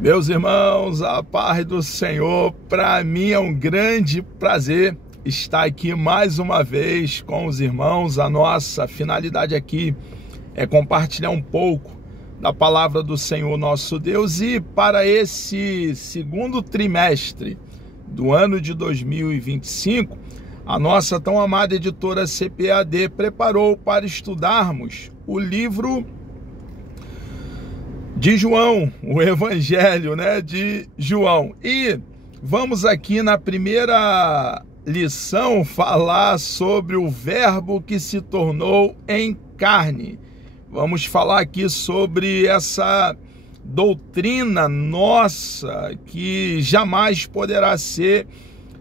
Meus irmãos, a paz do Senhor, para mim é um grande prazer estar aqui mais uma vez com os irmãos. A nossa finalidade aqui é compartilhar um pouco da palavra do Senhor nosso Deus, e para esse segundo trimestre do ano de 2025, a nossa tão amada editora CPAD preparou para estudarmos o livro de João, o Evangelho, de João. E vamos aqui na primeira lição falar sobre o Verbo que se tornou em carne. Vamos falar aqui sobre essa doutrina nossa que jamais poderá ser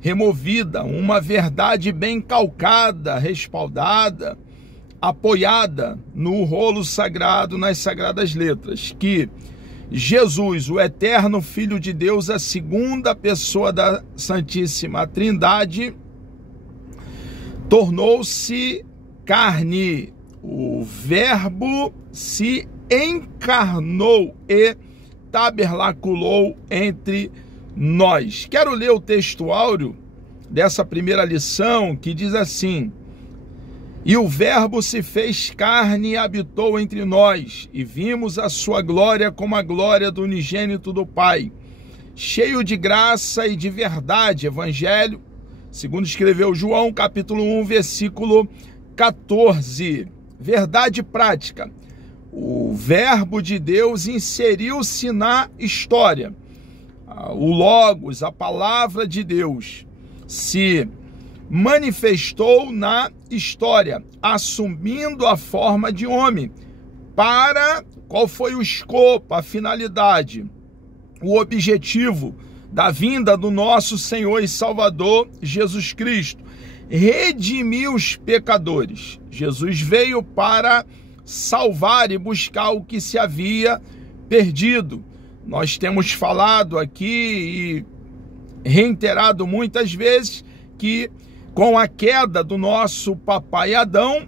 removida, uma verdade bem calcada, respaldada, apoiada no rolo sagrado, nas sagradas letras, que Jesus, o eterno Filho de Deus, a segunda pessoa da Santíssima Trindade, tornou-se carne. O Verbo se encarnou e tabernaculou entre nós. Quero ler o texto áureo dessa primeira lição, que diz assim: E o Verbo se fez carne e habitou entre nós, e vimos a sua glória como a glória do unigênito do Pai, cheio de graça e de verdade. Evangelho, segundo escreveu João, capítulo 1, versículo 14. Verdade prática. O Verbo de Deus inseriu-se na história. O Logos, a palavra de Deus, se manifestou na história, assumindo a forma de homem. Qual foi o escopo, a finalidade, o objetivo da vinda do nosso Senhor e Salvador Jesus Cristo? Redimir os pecadores. Jesus veio para salvar e buscar o que se havia perdido. Nós temos falado aqui e reiterado muitas vezes que com a queda do nosso papai Adão,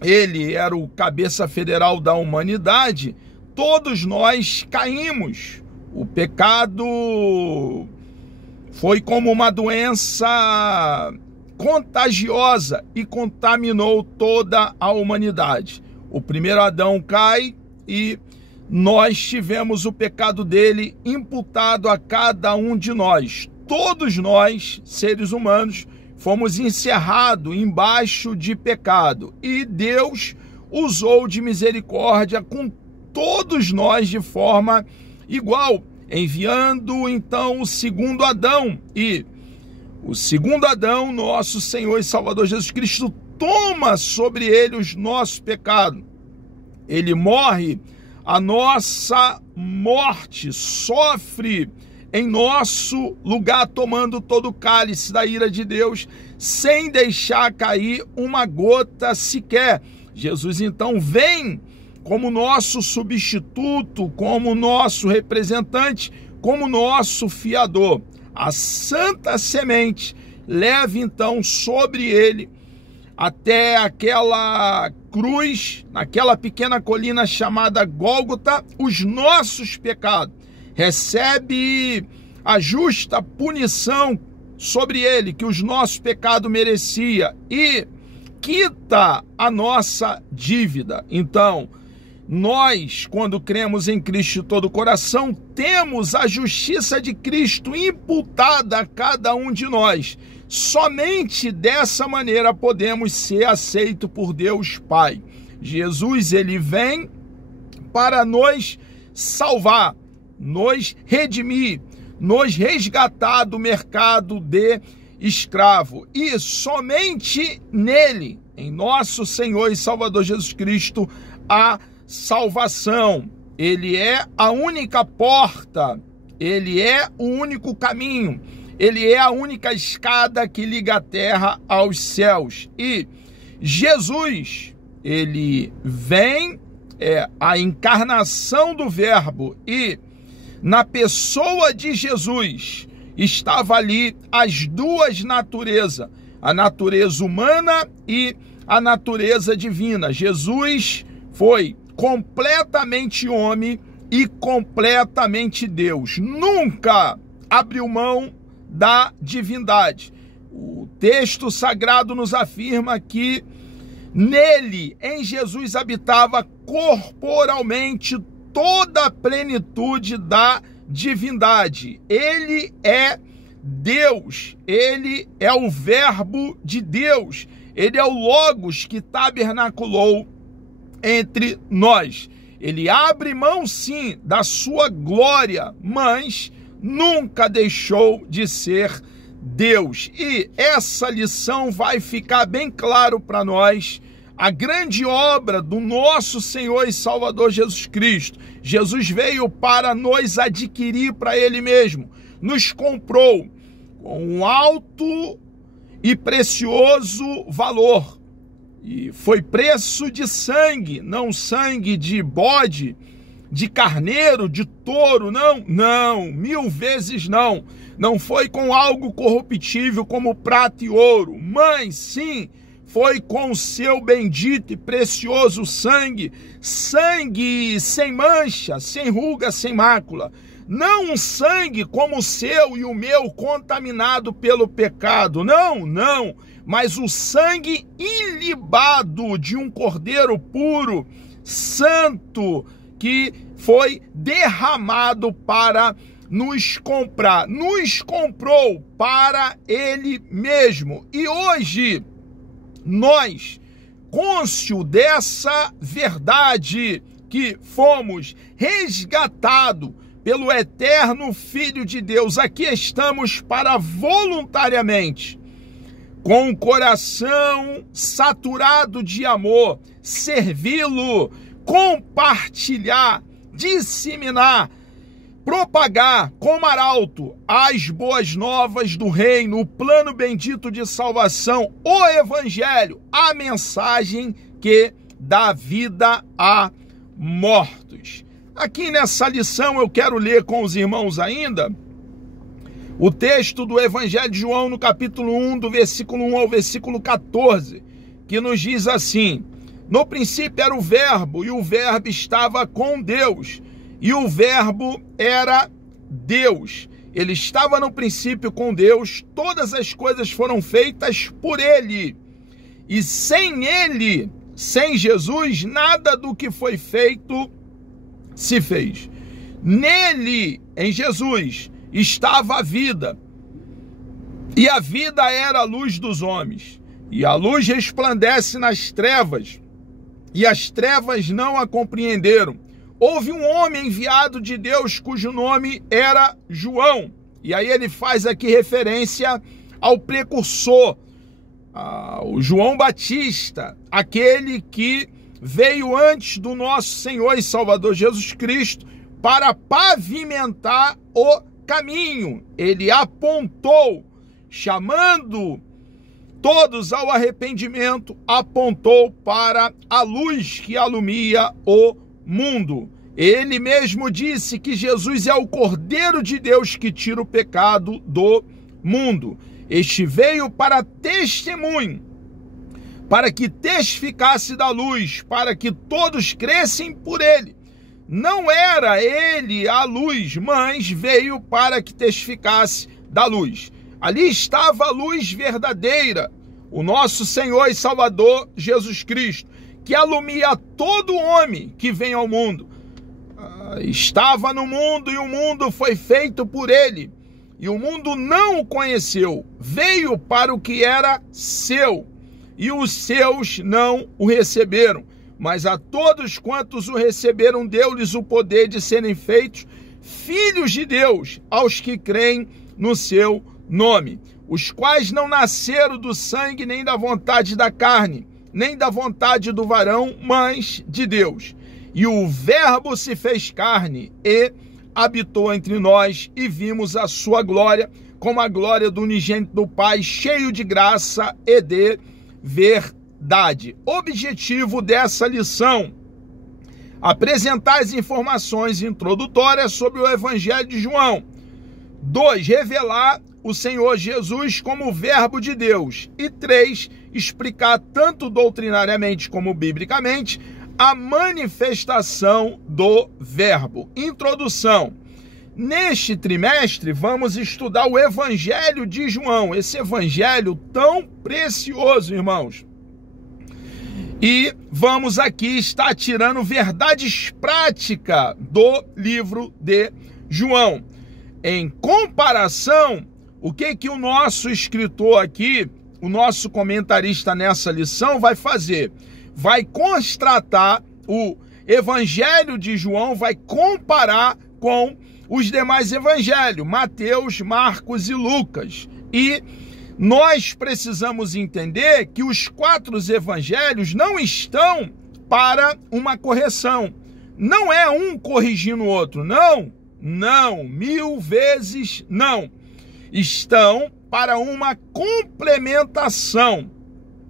ele era o cabeça federal da humanidade, todos nós caímos. O pecado foi como uma doença contagiosa e contaminou toda a humanidade. O primeiro Adão cai e nós tivemos o pecado dele imputado a cada um de nós. Todos nós, seres humanos, fomos encerrados embaixo de pecado, e Deus usou de misericórdia com todos nós de forma igual, enviando então o segundo Adão. E o segundo Adão, nosso Senhor e Salvador Jesus Cristo, toma sobre ele os nossos pecados. Ele morre a nossa morte, sofre em nosso lugar, tomando todo o cálice da ira de Deus, sem deixar cair uma gota sequer. Jesus então vem como nosso substituto, como nosso representante, como nosso fiador. A santa semente leva então sobre ele até aquela cruz, naquela pequena colina chamada Gólgota, os nossos pecados. Recebe a justa punição sobre ele que os nossos pecados merecia e quita a nossa dívida. Então, nós, quando cremos em Cristo de todo o coração, temos a justiça de Cristo imputada a cada um de nós. Somente dessa maneira podemos ser aceitos por Deus Pai. Jesus, ele vem para nos salvar, nos redimir, nos resgatar do mercado de escravo. E somente nele, em nosso Senhor e Salvador Jesus Cristo, há salvação. Ele é a única porta, ele é o único caminho, ele é a única escada que liga a terra aos céus. E Jesus, ele vem, a encarnação do Verbo, e na pessoa de Jesus estava ali as duas naturezas, a natureza humana e a natureza divina. Jesus foi completamente homem e completamente Deus. Nunca abriu mão da divindade. O texto sagrado nos afirma que nele, em Jesus, habitava corporalmente toda a plenitude da divindade. Ele é Deus, ele é o Verbo de Deus, ele é o Logos que tabernaculou entre nós. Ele abre mão, sim, da sua glória, mas nunca deixou de ser Deus. E essa lição vai ficar bem claro para nós, a grande obra do nosso Senhor e Salvador Jesus Cristo. Jesus veio para nos adquirir para Ele mesmo, nos comprou com um alto e precioso valor. E foi preço de sangue, não sangue de bode, de carneiro, de touro, não, 1000 vezes não. Não foi com algo corruptível como prata e ouro, mas sim, foi com o seu bendito e precioso sangue, sangue sem mancha, sem ruga, sem mácula. Não um sangue como o seu e o meu contaminado pelo pecado, não, mas o sangue ilibado de um cordeiro puro, santo, que foi derramado para nos comprar, nos comprou para Ele mesmo. E hoje, nós, cônscio dessa verdade, que fomos resgatados pelo eterno Filho de Deus, aqui estamos para voluntariamente, com o coração saturado de amor, servi-lo, compartilhar, disseminar, propagar como arauto as boas novas do reino, o plano bendito de salvação, o evangelho, a mensagem que dá vida a mortos. Aqui nessa lição eu quero ler com os irmãos ainda o texto do Evangelho de João no capítulo 1, do versículo 1 ao versículo 14, que nos diz assim: no princípio era o Verbo, e o Verbo estava com Deus, e o Verbo era Deus. Ele estava no princípio com Deus, todas as coisas foram feitas por Ele. E sem Ele, sem Jesus, nada do que foi feito se fez. Nele, em Jesus, estava a vida, e a vida era a luz dos homens. E a luz resplandece nas trevas, e as trevas não a compreenderam. Houve um homem enviado de Deus cujo nome era João. E aí ele faz aqui referência ao precursor, ao João Batista, aquele que veio antes do nosso Senhor e Salvador Jesus Cristo para pavimentar o caminho. Ele apontou, chamando todos ao arrependimento, apontou para a luz que alumia o mundo. Ele mesmo disse que Jesus é o Cordeiro de Deus que tira o pecado do mundo. Este veio para testemunho, para que testificasse da luz, para que todos crescem por ele. Não era ele a luz, mas veio para que testificasse da luz. Ali estava a luz verdadeira, o nosso Senhor e Salvador Jesus Cristo, que alumia todo homem que vem ao mundo. Estava no mundo e o mundo foi feito por ele, e o mundo não o conheceu. Veio para o que era seu, e os seus não o receberam. Mas a todos quantos o receberam, deu-lhes o poder de serem feitos filhos de Deus, aos que creem no seu nome, os quais não nasceram do sangue, nem da vontade da carne, nem da vontade do varão, mas de Deus. E o Verbo se fez carne e habitou entre nós, e vimos a sua glória, como a glória do unigênito do Pai, cheio de graça e de verdade. Objetivo dessa lição: apresentar as informações introdutórias sobre o Evangelho de João. 2. Revelar o Senhor Jesus como o Verbo de Deus. E 3. Explicar tanto doutrinariamente como biblicamente a manifestação do Verbo. Introdução. Neste trimestre, vamos estudar o Evangelho de João, esse evangelho tão precioso, irmãos. E vamos aqui estar tirando verdades práticas do livro de João. Em comparação, o que o nosso escritor aqui, o nosso comentarista nessa lição vai fazer? Vai constatar o Evangelho de João, vai comparar com os demais evangelhos, Mateus, Marcos e Lucas. E nós precisamos entender que os 4 evangelhos não estão para uma correção. Não é um corrigindo o outro, não, 1000 vezes não. Estão para uma complementação.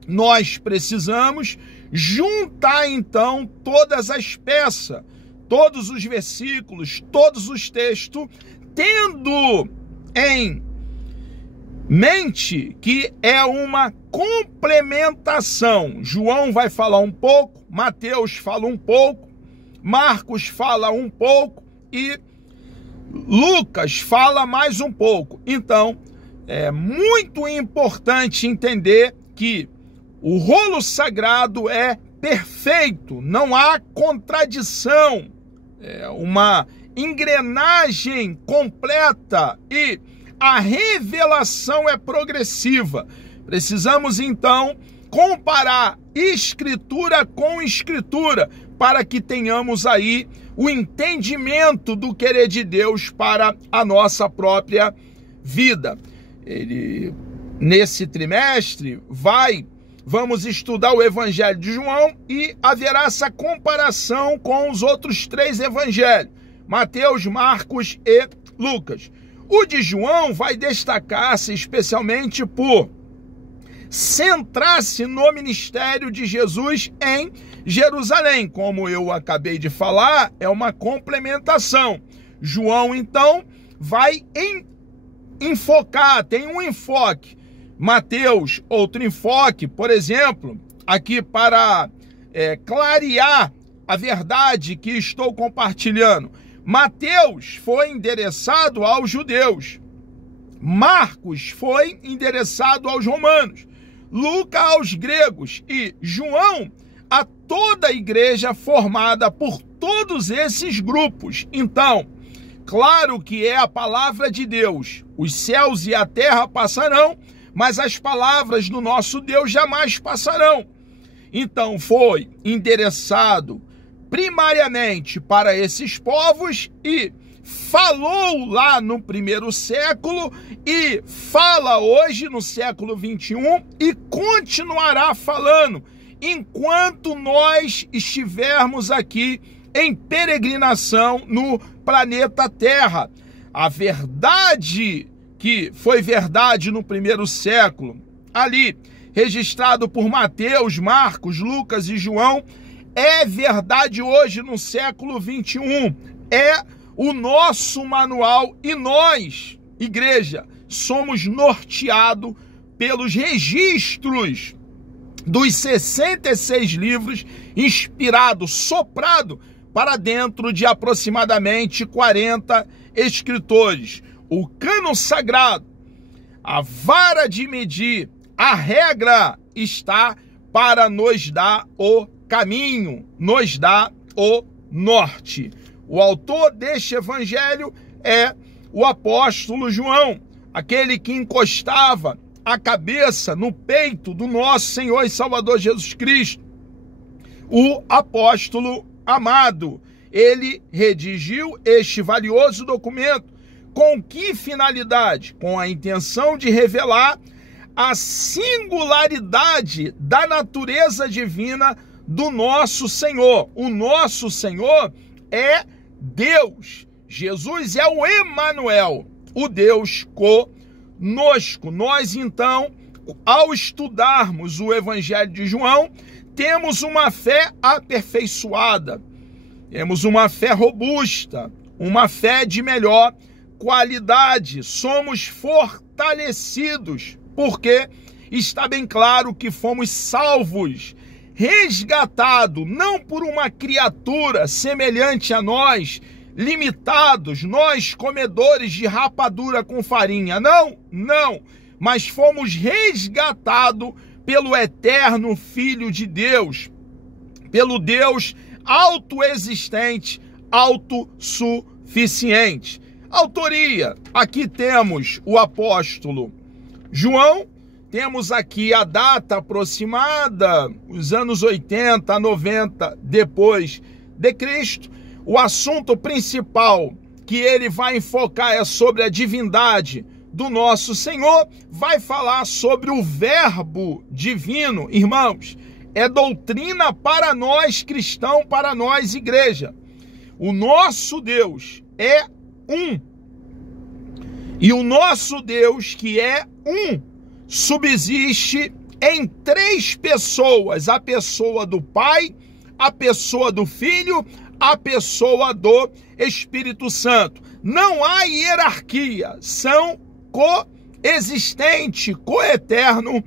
Nós precisamos juntar então todas as peças, todos os versículos, todos os textos, tendo em mente que é uma complementação. João vai falar um pouco, Mateus fala um pouco, Marcos fala um pouco e Lucas fala mais um pouco. Então, é muito importante entender que o rolo sagrado é perfeito, não há contradição, é uma engrenagem completa e a revelação é progressiva. Precisamos então comparar escritura com escritura para que tenhamos aí o entendimento do querer de Deus para a nossa própria vida. Nesse trimestre vamos estudar o Evangelho de João e haverá essa comparação com os outros 3 evangelhos, Mateus, Marcos e Lucas. O de João vai destacar-se especialmente por centrar-se no ministério de Jesus em Jerusalém. Como eu acabei de falar, é uma complementação. João, então, vai enfocar, tem um enfoque. Mateus, outro enfoque, por exemplo, aqui para clarear a verdade que estou compartilhando. Mateus foi endereçado aos judeus, Marcos foi endereçado aos romanos, Lucas aos gregos e João a toda a igreja formada por todos esses grupos. Então, claro que é a palavra de Deus, os céus e a terra passarão, mas as palavras do nosso Deus jamais passarão. Então foi endereçado primariamente para esses povos e falou lá no 1º século e fala hoje no século 21 e continuará falando enquanto nós estivermos aqui em peregrinação no planeta Terra. A verdade que foi verdade no 1º século, ali registrado por Mateus, Marcos, Lucas e João, é verdade hoje no século 21, é o nosso manual e nós, igreja, somos norteados pelos registros dos 66 livros inspirados, soprado para dentro de aproximadamente 40 escritores. O cano sagrado, a vara de medir, a regra está para nos dar o caminho, nos dar o norte. O autor deste evangelho é o apóstolo João, aquele que encostava a cabeça no peito do nosso Senhor e Salvador Jesus Cristo. O apóstolo amado, ele redigiu este valioso documento. Com que finalidade? Com a intenção de revelar a singularidade da natureza divina do nosso Senhor. O nosso Senhor é Deus. Jesus é o Emanuel, o Deus conosco. Nós, então, ao estudarmos o Evangelho de João, temos uma fé aperfeiçoada, temos uma fé robusta, uma fé de melhor qualidade. Somos fortalecidos, porque está bem claro que fomos salvos, resgatado, não por uma criatura semelhante a nós, limitados, nós comedores de rapadura com farinha. Não, mas fomos resgatados pelo eterno Filho de Deus, pelo Deus autoexistente, autossuficiente. Autoria, aqui temos o apóstolo João, temos aqui a data aproximada, os anos 80, 90 depois de Cristo. O assunto principal que ele vai enfocar é sobre a divindade do nosso Senhor, vai falar sobre o Verbo divino. Irmãos, é doutrina para nós cristãos, para nós igreja. O nosso Deus é um. E o nosso Deus, que é um, subsiste em três pessoas: a pessoa do Pai, a pessoa do Filho, a pessoa do Espírito Santo. Não há hierarquia, são coexistentes, coeterno,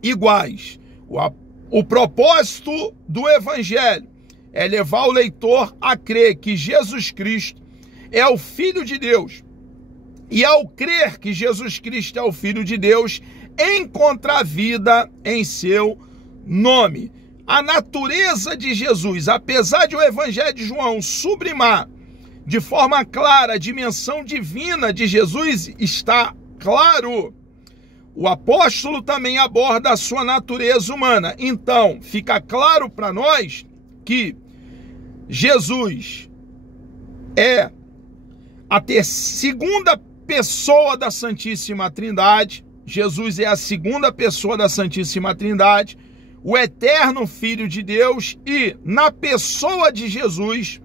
coiguais. O propósito do Evangelho é levar o leitor a crer que Jesus Cristo é o Filho de Deus. E ao crer que Jesus Cristo é o Filho de Deus, encontrar vida em seu nome. A natureza de Jesus, apesar de o Evangelho de João sublimar de forma clara a dimensão divina de Jesus, está claro. O apóstolo também aborda a sua natureza humana. Então, fica claro para nós que Jesus é a segunda pessoa da Santíssima Trindade. Jesus é a segunda pessoa da Santíssima Trindade, o eterno Filho de Deus, e na pessoa de Jesus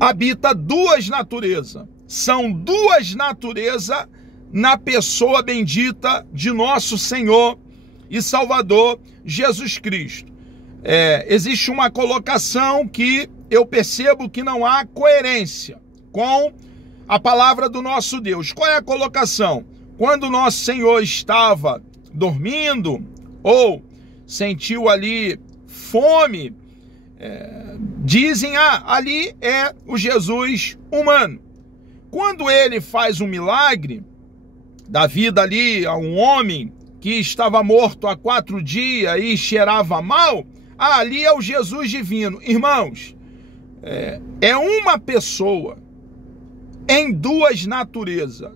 habita duas naturezas. São duas naturezas na pessoa bendita de nosso Senhor e Salvador Jesus Cristo. Existe uma colocação que eu percebo que não há coerência com a palavra do nosso Deus. Qual é a colocação? Quando nosso Senhor estava dormindo ou sentiu ali fome, dizem, ali é o Jesus humano. Quando ele faz um milagre da vida ali a um homem que estava morto há 4 dias e cheirava mal, ali é o Jesus divino. Irmãos, é uma pessoa em duas naturezas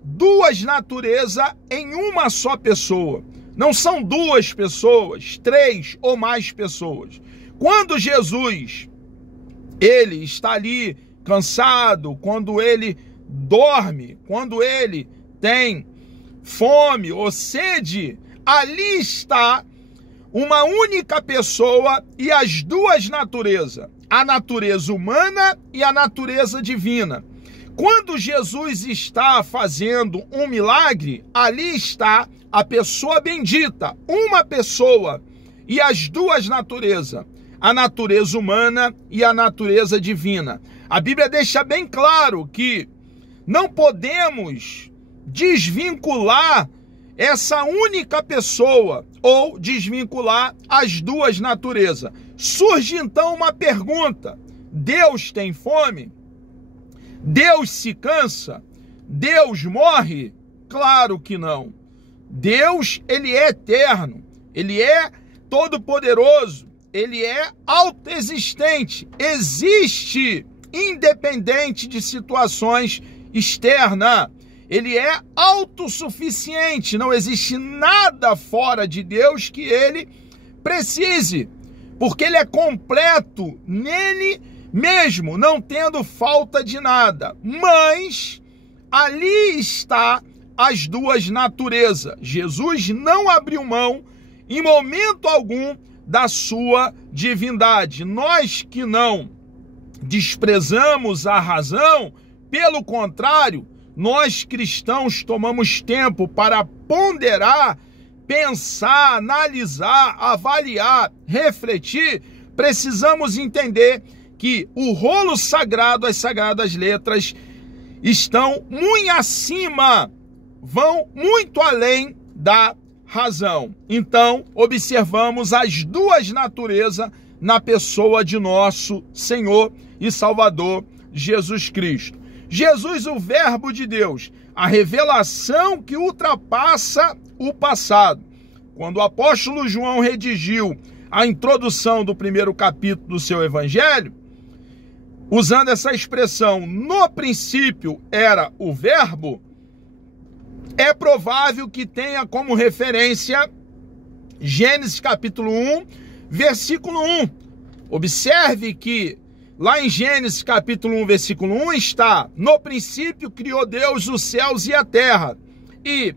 em uma só pessoa. Não são duas pessoas, 3 ou mais pessoas. Quando Jesus, ele está ali cansado, quando ele dorme, quando ele tem fome ou sede, ali está uma única pessoa e as duas naturezas, a natureza humana e a natureza divina. Quando Jesus está fazendo um milagre, ali está a pessoa bendita, uma pessoa, e as duas naturezas, a natureza humana e a natureza divina. A Bíblia deixa bem claro que não podemos desvincular essa única pessoa ou desvincular as duas naturezas. Surge então uma pergunta: Deus tem fome? Deus se cansa? Deus morre? Claro que não. Deus, ele é eterno, ele é todo-poderoso, ele é autoexistente, existe independente de situações externas. Ele é autossuficiente, não existe nada fora de Deus que ele precise, porque ele é completo nele mesmo, não tendo falta de nada. Mas ali está as duas naturezas. Jesus não abriu mão em momento algum da sua divindade. Nós que não desprezamos a razão, pelo contrário, nós cristãos tomamos tempo para ponderar, pensar, analisar, avaliar, refletir. Precisamos entender que o rolo sagrado, as sagradas letras, estão muito acima, vão muito além da razão. Então, observamos as duas naturezas na pessoa de nosso Senhor e Salvador Jesus Cristo. Jesus, o Verbo de Deus, a revelação que ultrapassa o passado. Quando o apóstolo João redigiu a introdução do primeiro capítulo do seu evangelho, usando essa expressão, no princípio era o Verbo, é provável que tenha como referência Gênesis capítulo 1, versículo 1. Observe que lá em Gênesis capítulo 1, versículo 1 está: no princípio criou Deus os céus e a terra. E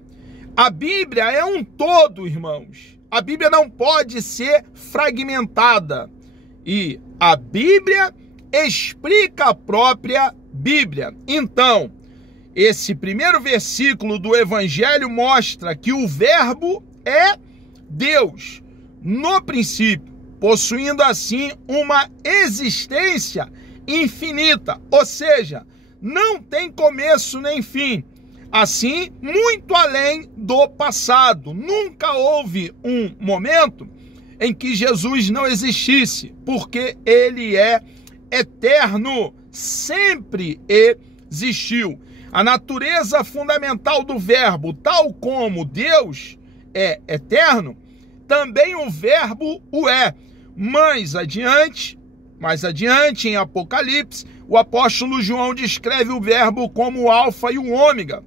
a Bíblia é um todo, irmãos. A Bíblia não pode ser fragmentada. E a Bíblia explica a própria Bíblia. Então, esse primeiro versículo do Evangelho mostra que o Verbo é Deus, no princípio, possuindo assim uma existência infinita, ou seja, não tem começo nem fim. Assim, muito além do passado. Nunca houve um momento em que Jesus não existisse, porque ele é eterno, sempre existiu. A natureza fundamental do Verbo, tal como Deus é eterno, também o Verbo o é. Mais adiante, em Apocalipse, o apóstolo João descreve o Verbo como o Alfa e o Ômega,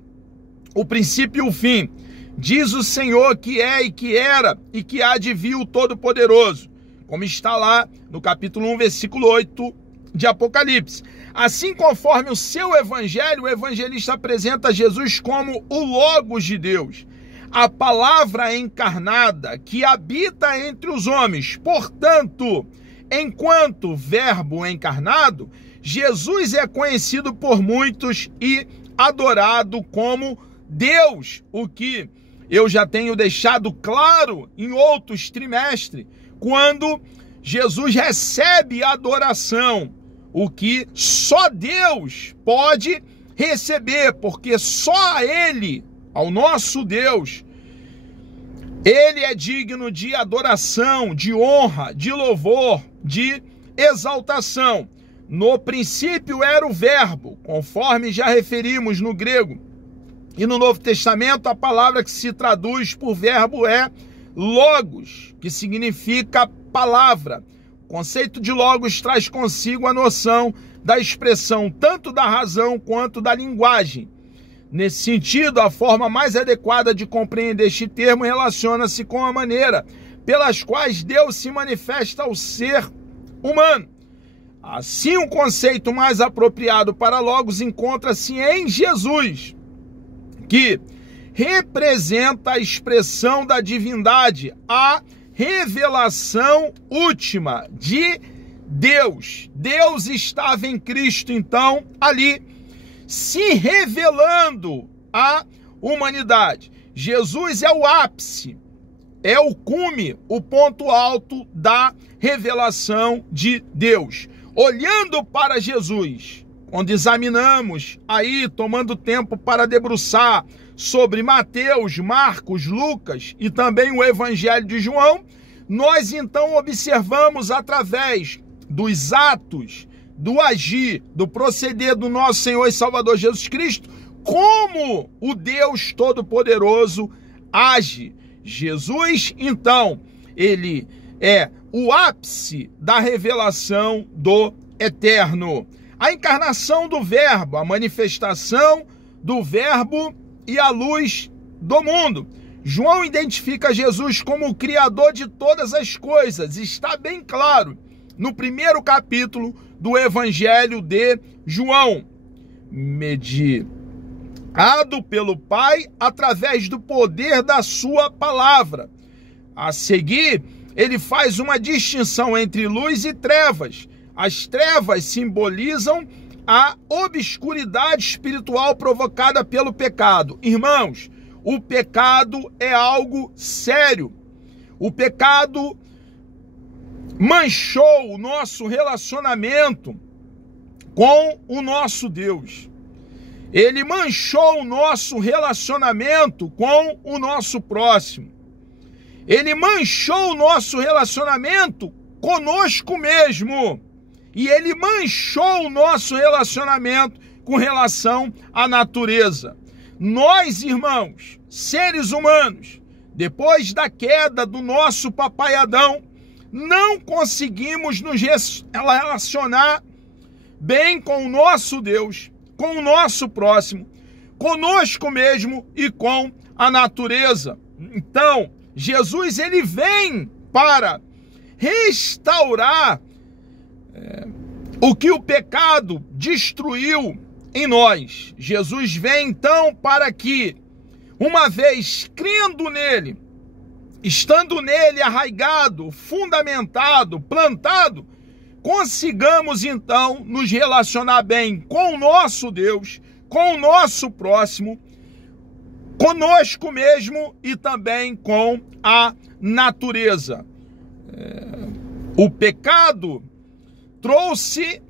o princípio e o fim. Diz o Senhor que é e que era e que há de vir o Todo-Poderoso, como está lá no capítulo 1, versículo 8 de Apocalipse. Assim, conforme o seu evangelho, o evangelista apresenta Jesus como o Logos de Deus, a palavra encarnada que habita entre os homens. Portanto, enquanto Verbo encarnado, Jesus é conhecido por muitos e adorado como Deus, o que eu já tenho deixado claro em outros trimestres, quando Jesus recebe adoração, o que só Deus pode receber, porque só a Ele, ao nosso Deus, Ele é digno de adoração, de honra, de louvor, de exaltação. No princípio era o Verbo, conforme já referimos no grego. E no Novo Testamento, a palavra que se traduz por verbo é logos, que significa palavra. O conceito de logos traz consigo a noção da expressão tanto da razão quanto da linguagem. Nesse sentido, a forma mais adequada de compreender este termo relaciona-se com a maneira pelas quais Deus se manifesta ao ser humano. Assim, o conceito mais apropriado para logos encontra-se em Jesus, que representa a expressão da divindade, a revelação última de Deus. Deus estava em Cristo, então, ali, se revelando à humanidade. Jesus é o ápice, é o cume, o ponto alto da revelação de Deus. Olhando para Jesus, quando examinamos aí, tomando tempo para debruçar sobre Mateus, Marcos, Lucas e também o Evangelho de João, nós então observamos através dos atos, do agir, do proceder do nosso Senhor e Salvador Jesus Cristo, como o Deus Todo-Poderoso age. Jesus, então, ele é o ápice da revelação do Eterno. A encarnação do Verbo, a manifestação do Verbo e a luz do mundo. João identifica Jesus como o Criador de todas as coisas. Está bem claro no primeiro capítulo do Evangelho de João. Mediado pelo Pai através do poder da sua palavra. A seguir, ele faz uma distinção entre luz e trevas. As trevas simbolizam a obscuridade espiritual provocada pelo pecado. Irmãos, o pecado é algo sério. O pecado manchou o nosso relacionamento com o nosso Deus. Ele manchou o nosso relacionamento com o nosso próximo. ele manchou o nosso relacionamento conosco mesmo. E ele manchou o nosso relacionamento com relação à natureza. Nós, irmãos, seres humanos, depois da queda do nosso papai Adão, não conseguimos nos relacionar bem com o nosso Deus, com o nosso próximo, conosco mesmo e com a natureza. Então, Jesus, ele vem para restaurar o que o pecado destruiu em nós. Jesus vem então para que, uma vez crendo nele, estando nele arraigado, fundamentado, plantado, consigamos então nos relacionar bem com o nosso Deus, com o nosso próximo, conosco mesmo e também com a natureza. O pecado trouxe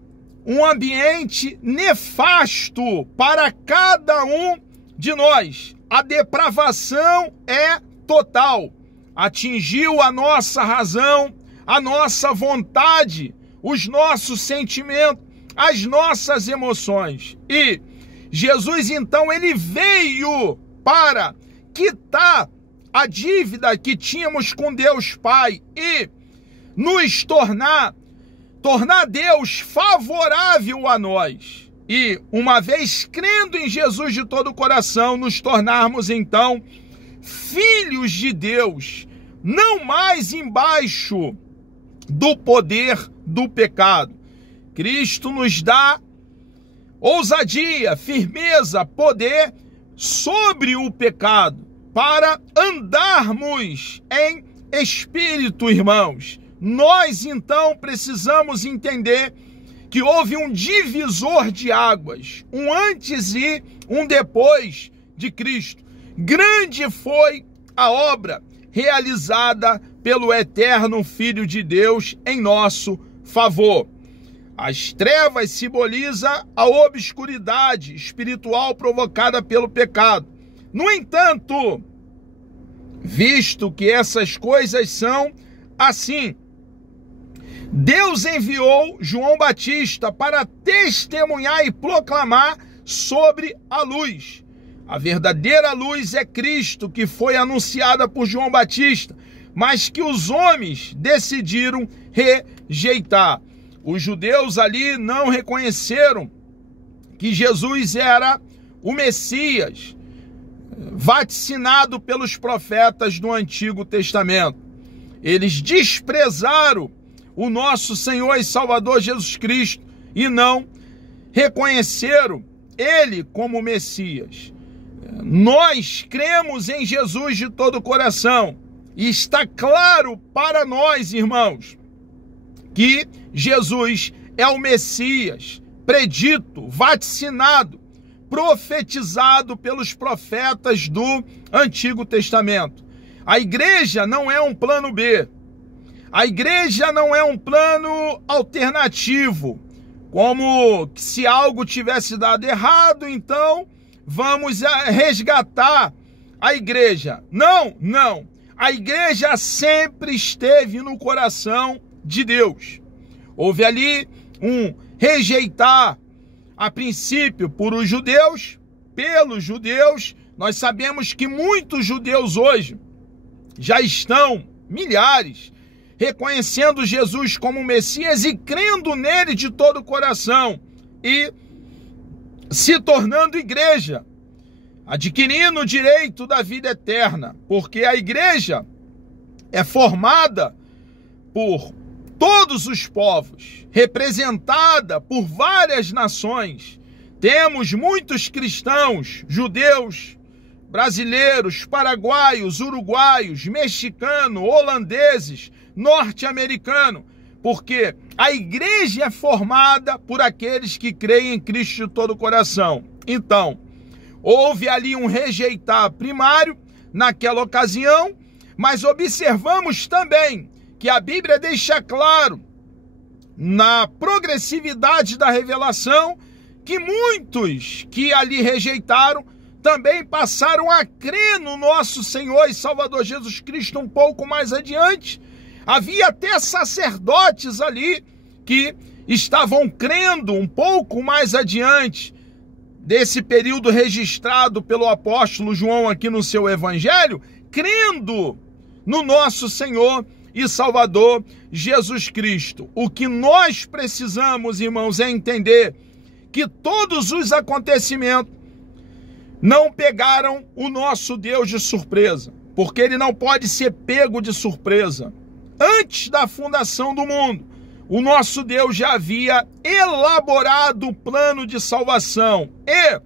um ambiente nefasto para cada um de nós. A depravação é total. Atingiu a nossa razão, a nossa vontade, os nossos sentimentos, as nossas emoções. E Jesus, então, ele veio para quitar a dívida que tínhamos com Deus Pai e nos tornar Deus favorável a nós. E, uma vez crendo em Jesus de todo o coração, nos tornarmos, então, filhos de Deus, não mais embaixo do poder do pecado. Cristo nos dá ousadia, firmeza, poder sobre o pecado, para andarmos em espírito, irmãos. Nós, então, precisamos entender que houve um divisor de águas, um antes e um depois de Cristo. Grande foi a obra realizada pelo eterno Filho de Deus em nosso favor. As trevas simbolizam a obscuridade espiritual provocada pelo pecado. No entanto, visto que essas coisas são assim, Deus enviou João Batista para testemunhar e proclamar sobre a luz. A verdadeira luz é Cristo, que foi anunciada por João Batista, mas que os homens decidiram rejeitar. Os judeus ali não reconheceram que Jesus era o Messias, vaticinado pelos profetas do Antigo Testamento. Eles desprezaram o nosso Senhor e Salvador Jesus Cristo e não reconheceram ele como Messias. Nós cremos em Jesus de todo o coração e está claro para nós, irmãos, que Jesus é o Messias predito, vaticinado, profetizado pelos profetas do Antigo Testamento. A igreja não é um plano B. A igreja não é um plano alternativo, como se algo tivesse dado errado, então vamos resgatar a igreja. Não, não. A igreja sempre esteve no coração de Deus. Houve ali um rejeitar, a princípio, por os judeus, pelos judeus. Nós sabemos que muitos judeus hoje já estão, milhares, reconhecendo Jesus como Messias e crendo nele de todo o coração e se tornando igreja, adquirindo o direito da vida eterna, porque a igreja é formada por todos os povos, representada por várias nações. Temos muitos cristãos, judeus, brasileiros, paraguaios, uruguaios, mexicanos, holandeses, norte-americano, porque a igreja é formada por aqueles que creem em Cristo de todo o coração. Então, houve ali um rejeitar primário naquela ocasião, mas observamos também que a Bíblia deixa claro, na progressividade da revelação, que muitos que ali rejeitaram também passaram a crer no nosso Senhor e Salvador Jesus Cristo um pouco mais adiante. Havia até sacerdotes ali que estavam crendo um pouco mais adiante desse período registrado pelo apóstolo João aqui no seu evangelho, crendo no nosso Senhor e Salvador Jesus Cristo. O que nós precisamos, irmãos, é entender que todos os acontecimentos não pegaram o nosso Deus de surpresa, porque ele não pode ser pego de surpresa. Antes da fundação do mundo, o nosso Deus já havia elaborado o plano de salvação e,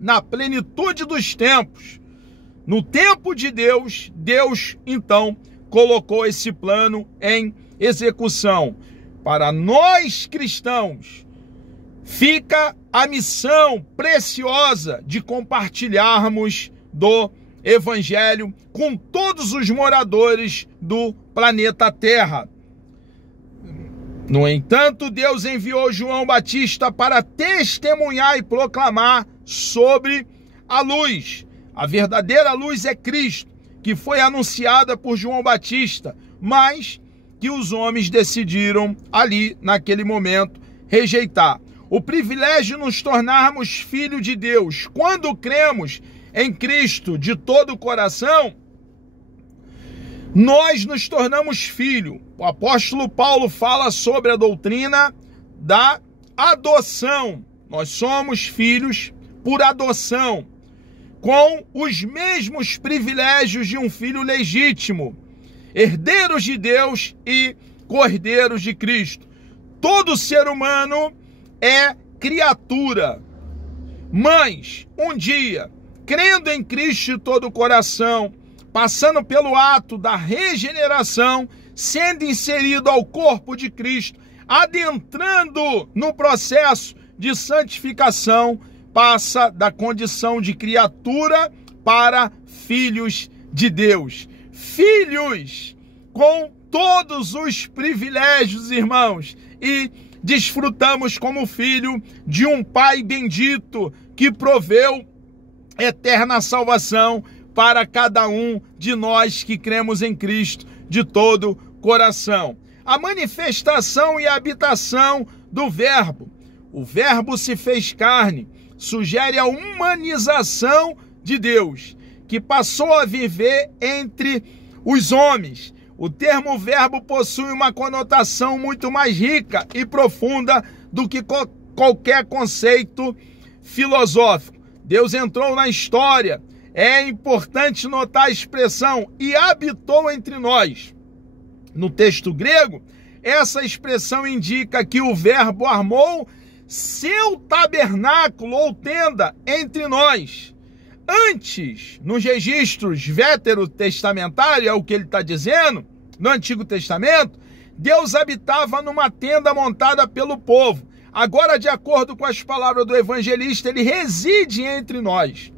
na plenitude dos tempos, no tempo de Deus, Deus então colocou esse plano em execução. Para nós cristãos, fica a missão preciosa de compartilharmos do Evangelho com todos os moradores do planeta Terra. No entanto, Deus enviou João Batista para testemunhar e proclamar sobre a luz. A verdadeira luz é Cristo, que foi anunciada por João Batista, mas que os homens decidiram ali, naquele momento, rejeitar. O privilégio de nos tornarmos filhos de Deus, quando cremos em Cristo de todo o coração, nós nos tornamos filhos. O apóstolo Paulo fala sobre a doutrina da adoção. Nós somos filhos por adoção, com os mesmos privilégios de um filho legítimo, herdeiros de Deus e cordeiros de Cristo. Todo ser humano é criatura, mas um dia, crendo em Cristo de todo o coração, passando pelo ato da regeneração, sendo inserido ao corpo de Cristo, adentrando no processo de santificação, passa da condição de criatura para filhos de Deus. Filhos com todos os privilégios, irmãos, e desfrutamos como filho de um Pai bendito que proveu eterna salvação para cada um de nós que cremos em Cristo de todo coração. A manifestação e a habitação do Verbo. O Verbo se fez carne, sugere a humanização de Deus, que passou a viver entre os homens. O termo verbo possui uma conotação muito mais rica e profunda do que qualquer conceito filosófico. Deus entrou na história. É importante notar a expressão "e habitou entre nós". No texto grego, essa expressão indica que o verbo armou seu tabernáculo ou tenda entre nós. Antes, nos registros veterotestamentários, é o que ele está dizendo, no Antigo Testamento, Deus habitava numa tenda montada pelo povo. Agora, de acordo com as palavras do evangelista, ele reside entre nós,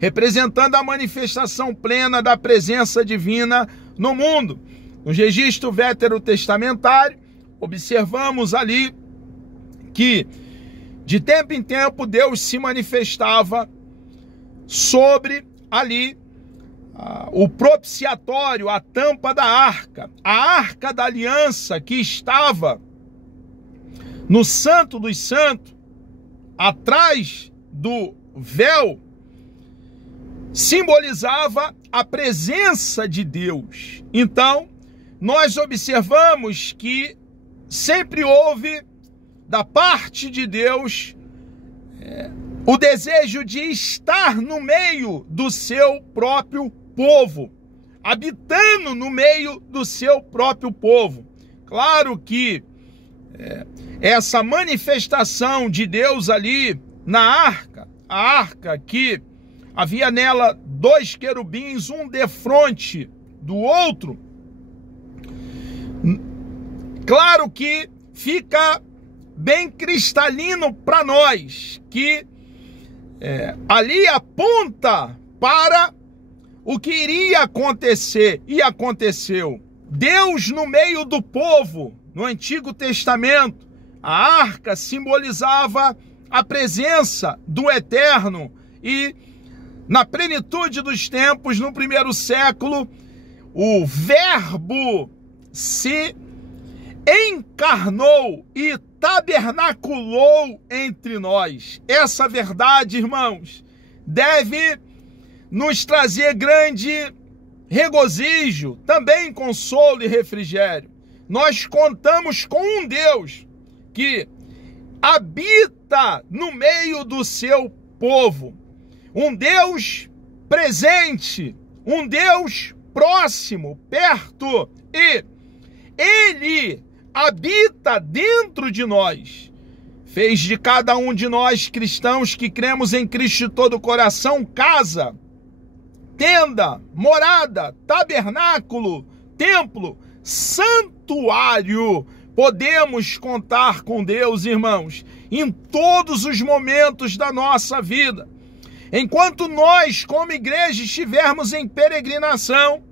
representando a manifestação plena da presença divina no mundo. No registro veterotestamentário, observamos ali que, de tempo em tempo, Deus se manifestava sobre ali o propiciatório, a tampa da arca, a arca da aliança que estava no Santo dos Santos, atrás do véu, simbolizava a presença de Deus. Então, nós observamos que sempre houve, da parte de Deus, o desejo de estar no meio do seu próprio povo, habitando no meio do seu próprio povo. Claro que essa manifestação de Deus ali na arca, a arca que havia nela 2 querubins, um defronte do outro, claro que fica bem cristalino para nós que ali aponta para o que iria acontecer, e aconteceu. Deus no meio do povo. No Antigo Testamento, a arca simbolizava a presença do Eterno, e na plenitude dos tempos, no primeiro século, o Verbo se encarnou e tabernaculou entre nós. Essa verdade, irmãos, deve nos trazer grande regozijo, também consolo e refrigério. Nós contamos com um Deus que habita no meio do seu povo, um Deus presente, um Deus próximo, perto, e Ele habita dentro de nós. Fez de cada um de nós cristãos que cremos em Cristo de todo o coração casa, tenda, morada, tabernáculo, templo, santuário. Podemos contar com Deus, irmãos, em todos os momentos da nossa vida. Enquanto nós, como igreja, estivermos em peregrinação,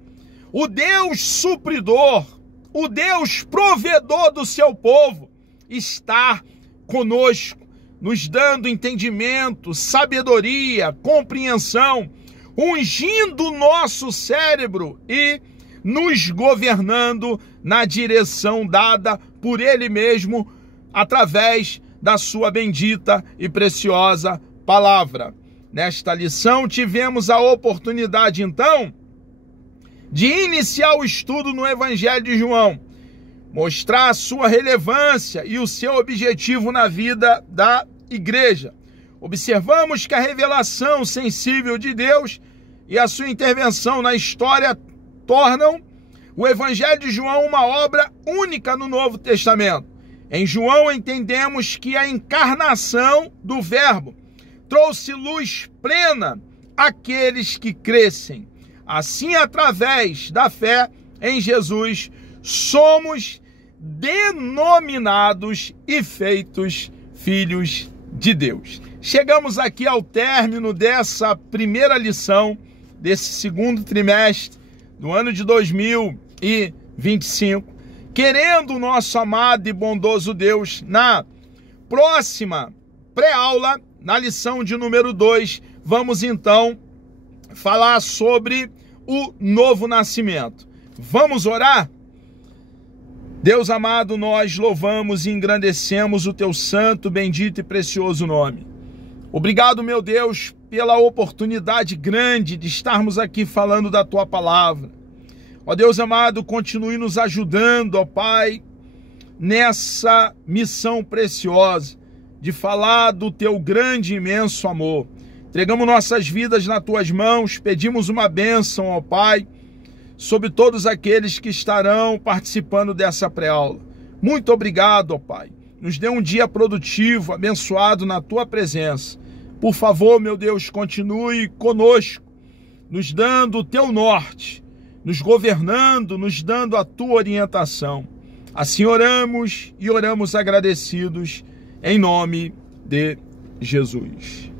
o Deus supridor, o Deus provedor do seu povo, está conosco, nos dando entendimento, sabedoria, compreensão, ungindo o nosso cérebro e nos governando na direção dada por Ele mesmo, através da sua bendita e preciosa palavra. Nesta lição, tivemos a oportunidade, então, de iniciar o estudo no Evangelho de João, mostrar a sua relevância e o seu objetivo na vida da igreja. Observamos que a revelação sensível de Deus e a sua intervenção na história tornam o Evangelho de João uma obra única no Novo Testamento. Em João entendemos que a encarnação do Verbo trouxe luz plena àqueles que crescem. Assim, através da fé em Jesus, somos denominados e feitos filhos de Deus. Chegamos aqui ao término dessa primeira lição, desse segundo trimestre do ano de 2025, querendo o nosso amado e bondoso Deus, na próxima pré-aula, na lição de número 2, vamos então falar sobre o novo nascimento. Vamos orar? Deus amado, nós louvamos e engrandecemos o teu santo, bendito e precioso nome. Obrigado, meu Deus, pela oportunidade grande de estarmos aqui falando da tua palavra. Ó Deus amado, continue nos ajudando, ó Pai, nessa missão preciosa de falar do teu grande e imenso amor. Entregamos nossas vidas nas tuas mãos, pedimos uma bênção, ó Pai, sobre todos aqueles que estarão participando dessa pré-aula. Muito obrigado, ó Pai. Nos dê um dia produtivo, abençoado na tua presença. Por favor, meu Deus, continue conosco, nos dando o teu norte, nos governando, nos dando a tua orientação. Assim oramos e oramos agradecidos em nome de Jesus.